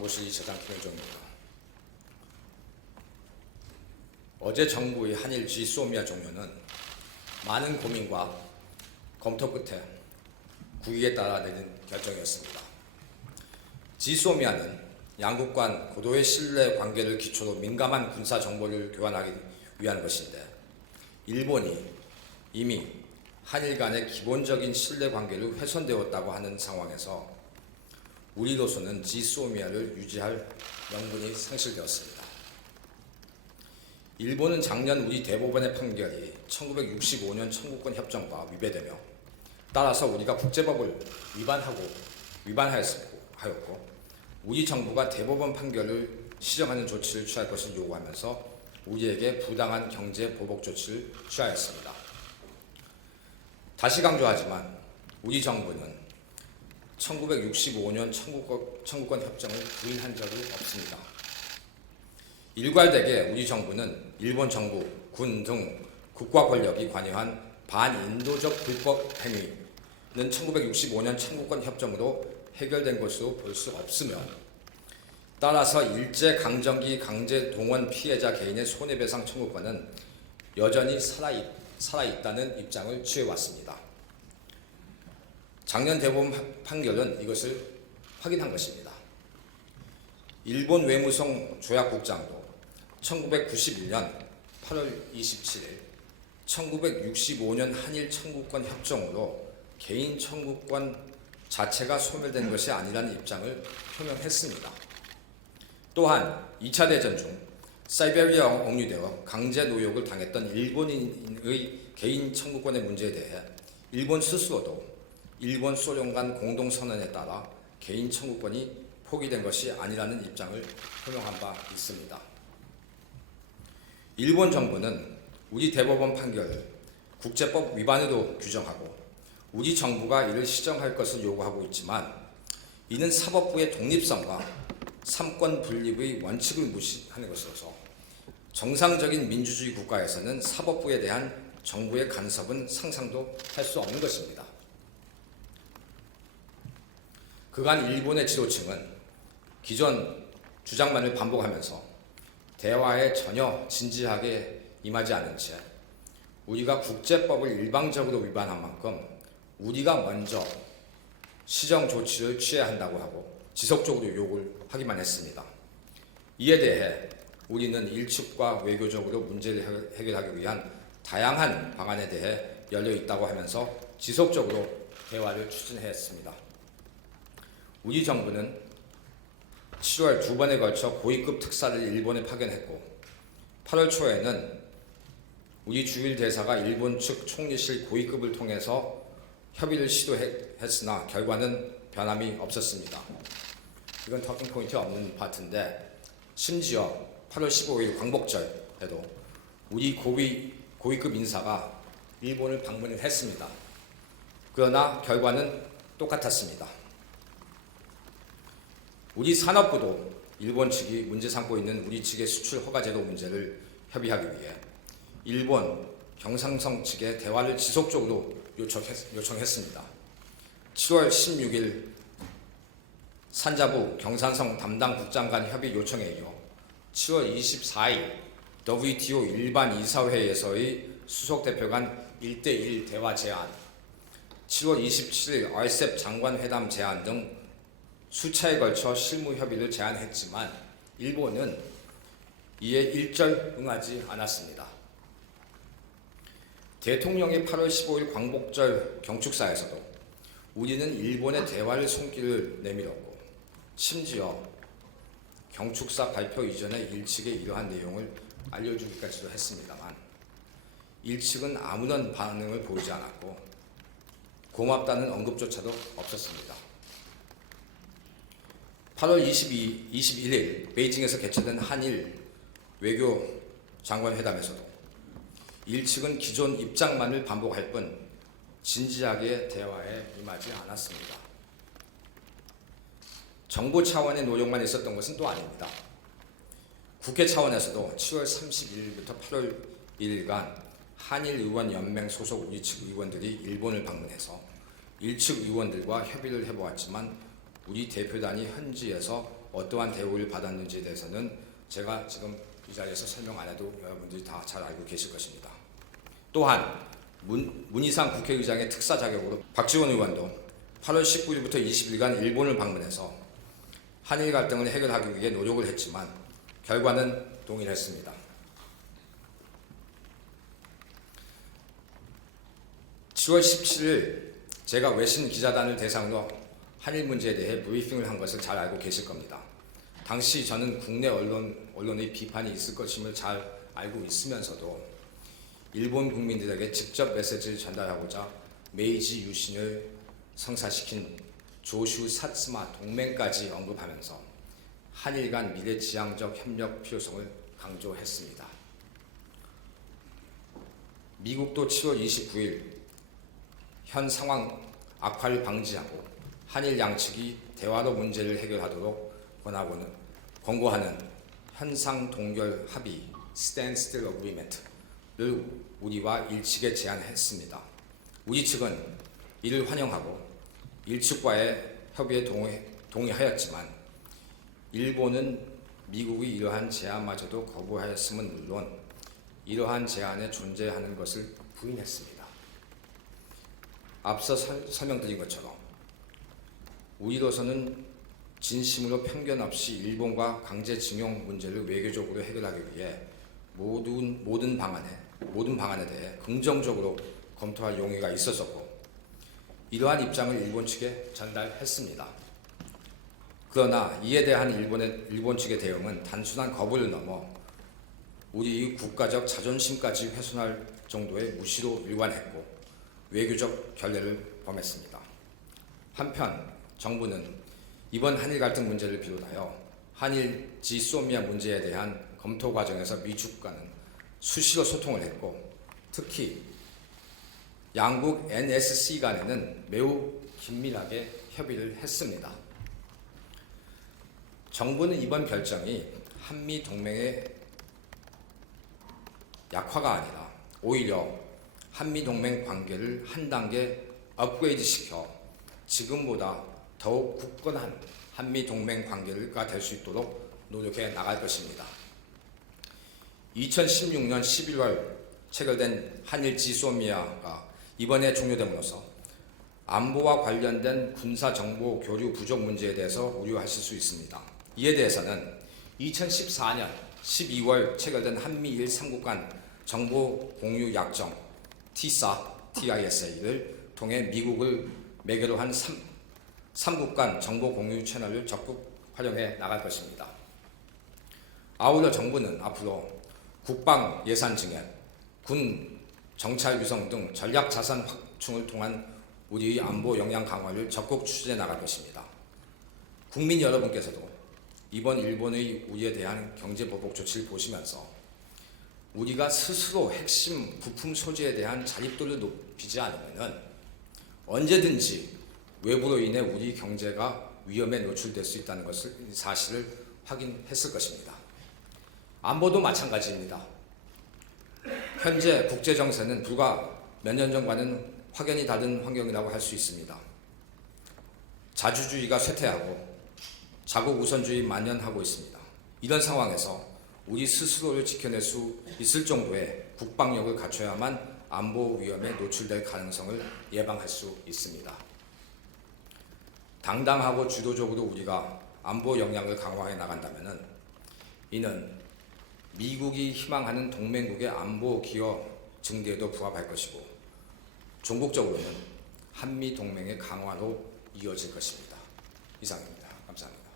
안보실 이차장 김영정입니다. 어제 정부의 한일 지소미아 종료는 많은 고민과 검토 끝에 국익에 따라 내린 결정이었습니다. 지소미아는 양국 간 고도의 신뢰 관계를 기초로 민감한 군사 정보를 교환하기 위한 것인데, 일본이 이미 한일 간의 기본적인 신뢰 관계를 훼손되었다고 하는 상황에서 우리로서는 지소미아를 유지할 명분이 상실되었습니다. 일본은 작년 우리 대법원의 판결이 1965년 청구권 협정과 위배되며, 따라서 우리가 국제법을 위반하였고 우리 정부가 대법원 판결을 시정하는 조치를 취할 것을 요구하면서 우리에게 부당한 경제 보복 조치를 취하였습니다. 다시 강조하지만 우리 정부는 1965년 청구권 협정을 부인한 적이 없습니다. 일괄되게 우리 정부는 일본 정부, 군 등 국가 권력이 관여한 반인도적 불법 행위는 1965년 청구권 협정으로 해결된 것으로 볼 수 없으며, 따라서 일제강점기 강제동원 피해자 개인의 손해배상 청구권은 여전히 살아있다는 입장을 취해왔습니다. 작년 대법원 판결은 이것을 확인한 것입니다. 일본 외무성 조약국장도 1991년 8월 27일 1965년 한일 청구권 협정으로 개인 청구권 자체가 소멸된 것이 아니라는 입장을 표명했습니다. 또한 2차 대전 중 사이베리아 억류되어 강제 노역을 당했던 일본인의 개인 청구권의 문제에 대해 일본 스스로도 일본 소련 간 공동선언에 따라 개인 청구권이 포기된 것이 아니라는 입장을 표명한 바 있습니다. 일본 정부는 우리 대법원 판결을 국제법 위반으로 규정하고 우리 정부가 이를 시정할 것을 요구하고 있지만, 이는 사법부의 독립성과 삼권 분립의 원칙을 무시하는 것이어서 정상적인 민주주의 국가에서는 사법부에 대한 정부의 간섭은 상상도 할 수 없는 것입니다. 그간 일본의 지도층은 기존 주장만을 반복하면서 대화에 전혀 진지하게 임하지 않은 채 우리가 국제법을 일방적으로 위반한 만큼 우리가 먼저 시정 조치를 취해야 한다고 하고 지속적으로 요구를 하기만 했습니다. 이에 대해 우리는 일측과 외교적으로 문제를 해결하기 위한 다양한 방안에 대해 열려 있다고 하면서 지속적으로 대화를 추진했습니다. 우리 정부는 7월 2번에 걸쳐 고위급 특사를 일본에 파견했고, 8월 초에는 우리 주일 대사가 일본 측 총리실 고위급을 통해서 협의를 시도했으나 결과는 변함이 없었습니다. 이건 터킹 포인트 없는 파트인데, 심지어 8월 15일 광복절에도 우리 고위급 인사가 일본을 방문을 했습니다. 그러나 결과는 똑같았습니다. 우리 산업부도 일본 측이 문제 삼고 있는 우리 측의 수출 허가제도 문제를 협의하기 위해 일본 경상성 측에 대화를 지속적으로 요청했습니다. 7월 16일 산자부 경산성 담당 국장 간 협의 요청에 이어 7월 24일 WTO 일반 이사회에서의 수석 대표 간 1대1 대화 제안, 7월 27일 RCEP 장관 회담 제안 등 수차에 걸쳐 실무 협의를 제안했지만 일본은 이에 일절 응하지 않았습니다. 대통령의 8월 15일 광복절 경축사에서도 우리는 일본의 대화를 손길을 내밀었고, 심지어 경축사 발표 이전에 일측에 이러한 내용을 알려주기까지도 했습니다만 일측은 아무런 반응을 보이지 않았고 고맙다는 언급조차도 없었습니다. 8월 21일 베이징에서 개최된 한일 외교 장관 회담에서도 일측은 기존 입장만을 반복할 뿐 진지하게 대화에 임하지 않았습니다. 정부 차원의 노력만 있었던 것은 또 아닙니다. 국회 차원에서도 7월 31일부터 8월 1일간 한일의원연맹 소속 우리 측 의원들이 일본을 방문해서 일측 의원들과 협의를 해보았지만 우리 대표단이 현지에서 어떠한 대우를 받았는지에 대해서는 제가 지금 이 자리에서 설명 안 해도 여러분들이 다 잘 알고 계실 것입니다. 또한 문희상 국회의장의 특사 자격으로 박지원 의원도 8월 19일부터 20일간 일본을 방문해서 한일 갈등을 해결하기 위해 노력을 했지만 결과는 동일했습니다. 10월 17일 제가 외신 기자단을 대상으로 한일 문제에 대해 브리핑을 한 것을 잘 알고 계실 겁니다. 당시 저는 국내 언론의 비판이 있을 것임을 잘 알고 있으면서도 일본 국민들에게 직접 메시지를 전달하고자 메이지 유신을 성사시킨 조슈 사츠마 동맹까지 언급하면서 한일 간 미래지향적 협력 필요성을 강조했습니다. 미국도 7월 29일 현 상황 악화를 방지하고 한일 양측이 대화로 문제를 해결하도록 권고하는 현상 동결 합의 (Standstill Agreement)를 우리와 일측에 제안했습니다. 우리 측은 이를 환영하고 일측과의 협의에 동의하였지만 일본은 미국의 이러한 제안마저도 거부하였음은 물론 이러한 제안에 존재하는 것을 부인했습니다. 앞서 설명드린 것처럼 우리로서는 진심으로 편견 없이 일본과 강제징용 문제를 외교적으로 해결하기 위해 모든 방안에 대해 긍정적으로 검토할 용의가 있었었고 이러한 입장을 일본 측에 전달했습니다. 그러나 이에 대한 일본 측의 대응은 단순한 거부를 넘어 우리의 국가적 자존심까지 훼손할 정도의 무시로 일관했고 외교적 결례를 범했습니다. 한편 정부는 이번 한일 갈등 문제를 비롯하여 한일 지소미아 문제에 대한 검토 과정에서 미국과는 수시로 소통을 했고 특히 양국 NSC 간에는 매우 긴밀하게 협의를 했습니다. 정부는 이번 결정이 한미 동맹의 약화가 아니라 오히려 한미 동맹 관계를 한 단계 업그레이드 시켜 지금보다 더욱 굳건한 한미 동맹 관계가 될 수 있도록 노력해 나갈 것입니다. 2016년 11월 체결된 한일 지소미아가 이번에 종료됨으로써 안보와 관련된 군사정보 교류 부족 문제에 대해서 우려하실 수 있습니다. 이에 대해서는 2014년 12월 체결된 한미일 3국 간 정보 공유 약정 TISA를 통해 미국을 매개로 한 3국 간 정보 공유 채널을 적극 활용해 나갈 것입니다. 아울러 정부는 앞으로 국방 예산 증액, 군 정찰 유성 등 전략 자산 확충을 통한 우리의 안보 역량 강화를 적극 추진해 나갈 것입니다. 국민 여러분께서도 이번 일본의 우리에 대한 경제 보복 조치를 보시면서 우리가 스스로 핵심 부품 소재에 대한 자립도를 높이지 않으면 언제든지 외부로 인해 우리 경제가 위험에 노출될 수 있다는 사실을 확인했을 것입니다. 안보도 마찬가지입니다. 현재 국제 정세는 불과 몇 년 전과는 확연히 다른 환경이라고 할 수 있습니다. 자주주의가 쇠퇴하고 자국 우선주의 만연하고 있습니다. 이런 상황에서 우리 스스로를 지켜낼 수 있을 정도의 국방력을 갖춰야만 안보 위험에 노출될 가능성을 예방할 수 있습니다. 당당하고 주도적으로 우리가 안보 역량을 강화해 나간다면 이는 미국이 희망하는 동맹국의 안보 기여 증대에도 부합할 것이고 종국적으로는 한미 동맹의 강화로 이어질 것입니다. 이상입니다. 감사합니다.